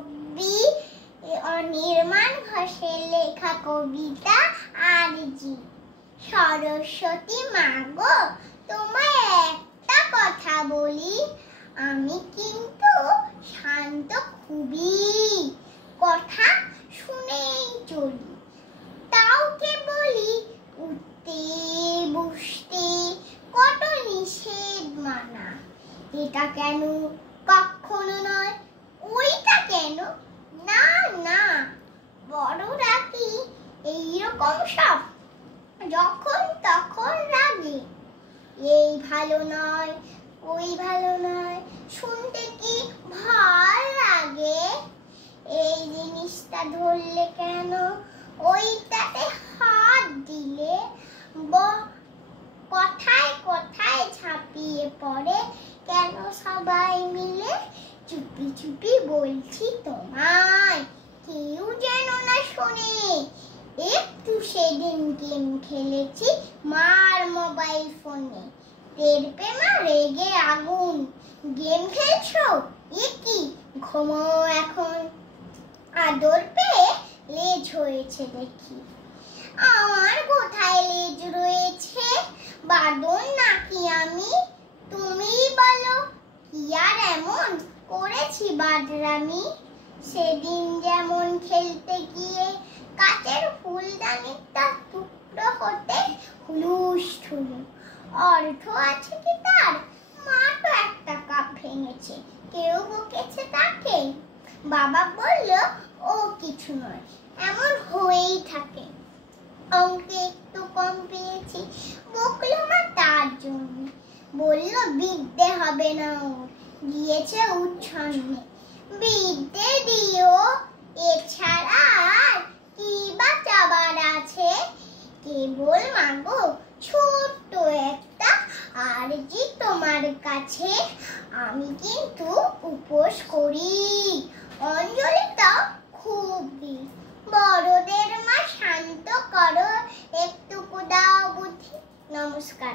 কবি অনির্বাণ ঘোষের লেখা কবিতা আরজি। সরস্বতী মা গো, তোমায় একটা কথা বলি, আমি কিন্তু শান্ত খুবই, কথা শুনেই চলি। তাও কে বলি উঠতে বসতে কত নিষেধ মানা, এটা কেন কখনো নয়, ওইটা কেন না না। বড়রা কি এইরকম সব যখন তখন রাগে, এই ভালো নয় ওই ভালো নয়, শুনতে কি ভাল লাগে, এই জিনিসটা ধরলে কেন ওইটাতে হাত দিলে, কথায় কথায় ঝাঁপিয়ে পড়ে কেন সবাই মিলে, চুপি চুপি বলছি তোমায়, কেউ যেন না শোনে। একটু সেদিন গেম খেলেছি মার মোবাইল ফোনে, টের পে মা রেগে আগুন, গেম খেলছো এ কি, ঘুমো এখন। আদর পেয়ে লেজ হয়েছে দেখি, আমার কোথায় লেজ রয়েছে, বাদর নাকি আমি, তুমিই বলো কি আর এমন করেছি বাদরামি। সেদিন যেমন খেলতে গিয়ে কাচের ফুলদানিটা টুকরো হতে হুলুস থুলু, অর্থ আছে কি তার, মা তো একটা কাপ ভেঙেছে, কেউ বকেছে তাকে, বাবা বলল ও কিছু নয়, এমন হয়েই থাকে। অঙ্কে একটু কম পেয়েছি, বকলো মা তার জন্য, বলল বিদ্যে হবে না ওর, গিয়েছে উচ্ছন্নে। বিদ্যে দিও এছাড়া আর কি বা চাবার আছে, কেবল মাগো ছোট্ট একটা আরজি তোমার কাছে, আমি কিন্তু উপোস করি, অঞ্জলিটা খুব দিই, বড়দের মা শান্ত করো, একটু দাও বুদ্ধি। নমস্কার।